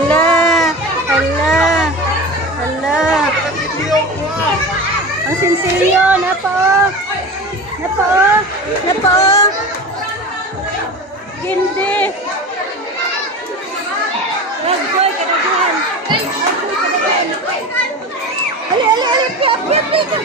Hala. Hala. Hala. Ang sinsilyo. Napa. Napa. Napa. Gindi. Ragboy, kadaghan. Ali, ali, ali. Piap, piap, piap.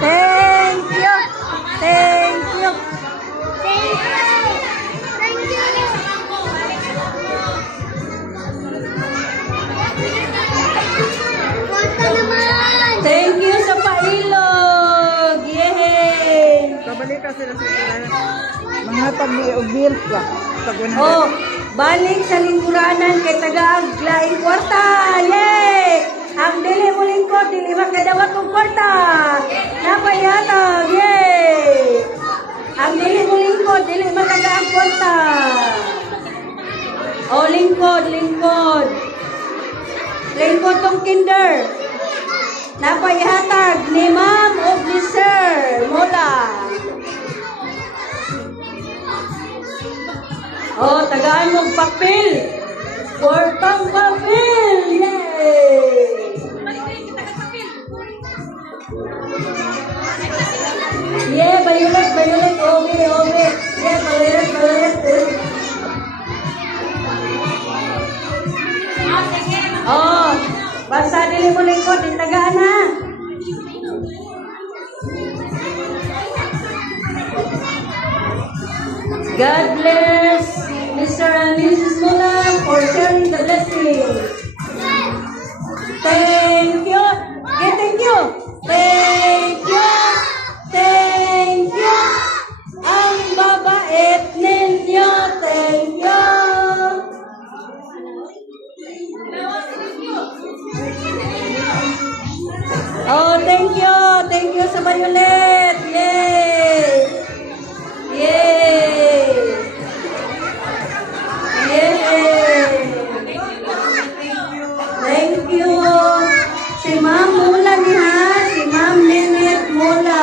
Thank you. Thank you. Thank you sa pailog. Yay! Kabalik ka sila sa mga tabi o bills ba? Oh, balik sa lingkuranan kay tagaag laing kwarta. Yay! Ang dili mo lingkod, dili makadawat kong kwarta. Napayatag. Yay! Ang dili mo lingkod, dili makadaang kwarta. Oh, lingkod, lingkod. Lingkod tong kinder. Napayatag ni Ma'am o ni Sir Mola. Oh, tagaan mong papel. Kwartang papel. Yay! Yeah, bayulat, bayulat. Okay, okay. Yeah, bayulat, bayulat. Oh, basta dili mo lingkod, tagaan ha. God bless Mr. and Mrs. Mola for sharing the blessing. Thank you. Okay, thank you. Thank you. Thank you. Ang babait ninyo. Thank you. Oh, thank you. Thank you sa Violet. Yay. Yay. Yay. Thank you. Si Ma'am Mola niya. Si Ma'am Nenet Mola.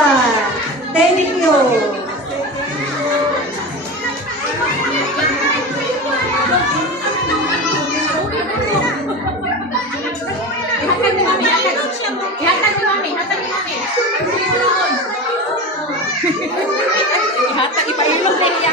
Thank you. Ihatag ni Mami. Ihatag ni Mami. Ihatag, ipailog na niya.